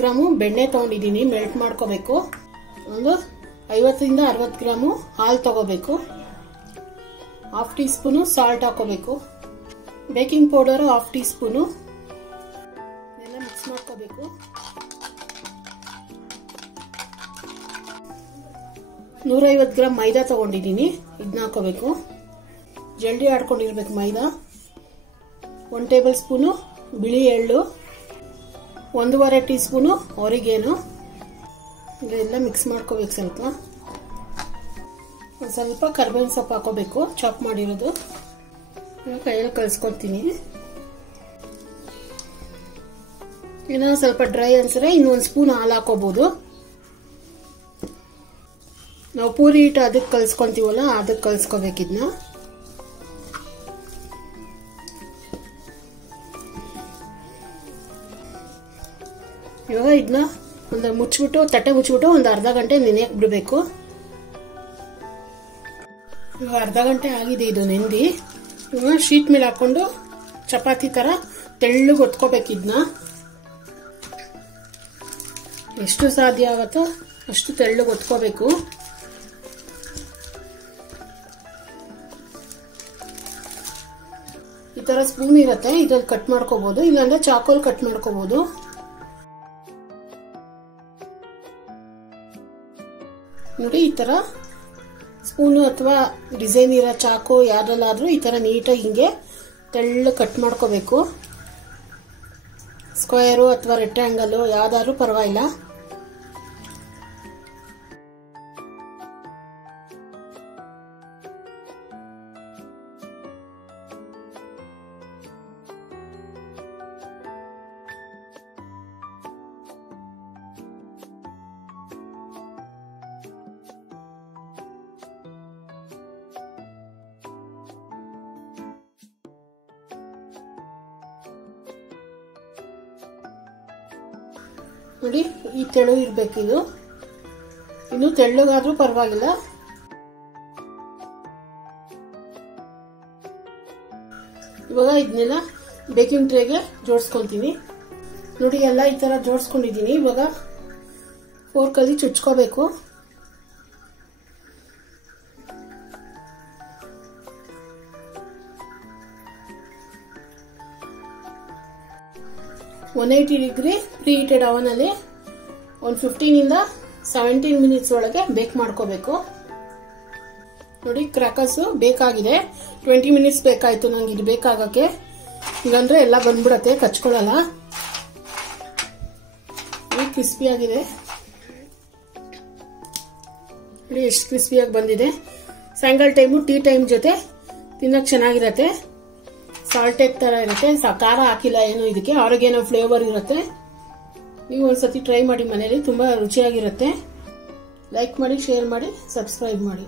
Gram ಬೆಣ್ಣೆ ತಗೊಂಡಿದ್ದೀನಿ, melt ಮಾಡ್ಕೋಬೇಕು. ಒಂದು 50 ರಿಂದ 60 ಗ್ರಾಮು ಹಾಲು ತಗೋಬೇಕು. ಹಾಫ್ ಟೀ ಸ್ಪೂನು ಸಾಲ್ಟ್ ಹಾಕೋಬೇಕು. Baking powder half tea spoon ಎಲ್ಲ ಮಿಕ್ಸ್ ಮಾಡ್ಕೋಬೇಕು. 150 ಗ್ರಾಮ್ ಮೈದಾ ತಗೊಂಡಿದ್ದೀನಿ, ಇದನ್ನ ಹಾಕೋಬೇಕು. ಜಲ್ದಿ ಆಡ್ಕೊಂಡಿರ್ಬೇಕು ಮೈದಾ. 1 ಟೇಬಲ್ ಸ್ಪೂನು ಬಿಳಿ ಎಳ್ಳು, 1.5 ಟೀ ಸ್ಪೂನು oregano ಇದೆಲ್ಲ ಮಿಕ್ಸ್ ಮಾಡ್ಕೋಬೇಕು. ಸ್ವಲ್ಪ ಕರಿಬೇವಿನ ಸೊಪ್ಪು ಹಾಕೋಬೇಕು, ಚಾಪ್ ಮಾಡಿರೋದು. ಕೈಯಲ್ಲಿ ಕಲಿಸ್ಕೊತೀನಿ. ಇನ್ನೂ ಸ್ವಲ್ಪ ಡ್ರೈ ಅನ್ಸರೆ ಇನ್ನೊಂದು ಸ್ಪೂನ್ ಹಾಲು ಹಾಕೋಬಹುದು. ನಾವು ಪೂರಿ ಹಿಟ್ಟು ಅದಕ್ಕೆ ಕಲ್ಸ್ಕೊಂತೀವಲ್ಲ, ಅದಕ್ಕೆ ಕಲ್ಸ್ಕೋಬೇಕಿದ್ನ. ಇವಾಗ ಇದನ್ನ ಒಂದು ಮುಚ್ಚಿಬಿಟ್ಟು, ತಟ್ಟೆ ಮುಚ್ಚಿಬಿಟ್ಟು ಒಂದು ಅರ್ಧ ಗಂಟೆ ನೆನೆಯಕ್ಕೆ ಬಿಡಬೇಕು. ಇವಾಗ ಅರ್ಧ ಗಂಟೆ ಆಗಿದೆ ಇದು ನೆಂದಿ. ಇವಾಗ ಶೀಟ್ ಮೇಲೆ ಹಾಕೊಂಡು ಚಪಾತಿ ತರ ತೆಳ್ಳಗೆ ಒತ್ಕೋಬೇಕಿದ್ನ. ಎಷ್ಟು ಸಾಧ್ಯ ಆಗುತ್ತೋ ಅಷ್ಟು ತೆಳ್ಳಗೆ ಒತ್ಕೋಬೇಕು. ಈ ತರ ಸ್ಪೂನ್ ಇರುತ್ತೆ, ಇದ್ರಲ್ಲಿ ಕಟ್ ಮಾಡ್ಕೋಬಹುದು, ಇಲ್ಲಾಂದ್ರೆ ಚಾಕೋಲ್ ಕಟ್ ಮಾಡ್ಕೋಬಹುದು. ನೋಡಿ, ಈ ತರ ಸ್ಪೂನು ಅಥವಾ ಡಿಸೈನ್ ಇರೋ ಚಾಕು ಯಾವ್ದ್ರಲ್ಲಾದ್ರೂ ಈ ತರ ನೀಟಾಗಿ ಹಿಂಗೆ ತೆಳ್ಳು ಕಟ್ ಮಾಡ್ಕೋಬೇಕು. ಸ್ಕ್ವೇರು ಅಥವಾ ರೆಕ್ಟ್ಯಾಂಗಲ್ ಯಾವ್ದಾದ್ರು ಪರವಾಗಿಲ್ಲ. ನೋಡಿ, ಈ ತೆಳು ಇರ್ಬೇಕಿದು. ಇನ್ನು ತೆಳ್ಳಗಾದ್ರೂ ಪರವಾಗಿಲ್ಲ. ಇವಾಗ ಇದನ್ನೆಲ್ಲ ಬೇಕಿಂಗ್ ಟ್ರೇಗೆ ಜೋಡಿಸ್ಕೊಂತೀನಿ. ನೋಡಿ, ಎಲ್ಲ ಈ ತರ ಜೋಡಿಸ್ಕೊಂಡಿದ್ದೀನಿ. ಇವಾಗ ಫೋರ್ಕಲ್ಲಿ ಚುಚ್ಕೋಬೇಕು. $180 ಡಿಗ್ರಿ ಪ್ರೀ ಹೀಟೆಡ್ ಅವನ್ ಅಲ್ಲಿ ಒಂದು 15 ರಿಂದ 17 ಮಿನಿಟ್ಸ್ ಒಳಗೆ ಬೇಕ್ ಮಾಡ್ಕೋಬೇಕು. ನೋಡಿ, ಕ್ರ್ಯಾಕರ್ಸ್ ಬೇಕಾಗಿದೆ. 20 ಮಿನಿಟ್ಸ್ ಬೇಕಾಯ್ತು ನಂಗೆ ಇದು ಬೇಕಾಗಕ್ಕೆ. ಇಲ್ಲಾಂದ್ರೆ ಎಲ್ಲ ಬಂದ್ಬಿಡತ್ತೆ, ಕಚ್ಕೊಳ್ಳಲ್ಲ. ಕ್ರಿಸ್ಪಿ ಆಗಿದೆ ನೋಡಿ, ಎಷ್ಟು ಕ್ರಿಸ್ಪಿಯಾಗಿ ಬಂದಿದೆ. ಸಾಯಂಕಾಲ ಟೈಮು ಟೀ ಟೈಮ್ ಜೊತೆ ತಿನ್ನಕ್ ಚೆನ್ನಾಗಿರತ್ತೆ. ಸಾಲ್ಟೆಡ್ ತರ ಇರುತ್ತೆ, ಖಾರ ಹಾಕಿಲ್ಲ ಏನು ಇದಕ್ಕೆ, ಆರೋಗ್ಯನೋ ಫ್ಲೇವರ್ ಇರುತ್ತೆ. ನೀವು ಒಂದ್ಸತಿ ಟ್ರೈ ಮಾಡಿ ಮನೇಲಿ, ತುಂಬಾ ರುಚಿಯಾಗಿರುತ್ತೆ. ಲೈಕ್ ಮಾಡಿ, ಶೇರ್ ಮಾಡಿ, ಸಬ್ಸ್ಕ್ರೈಬ್ ಮಾಡಿ.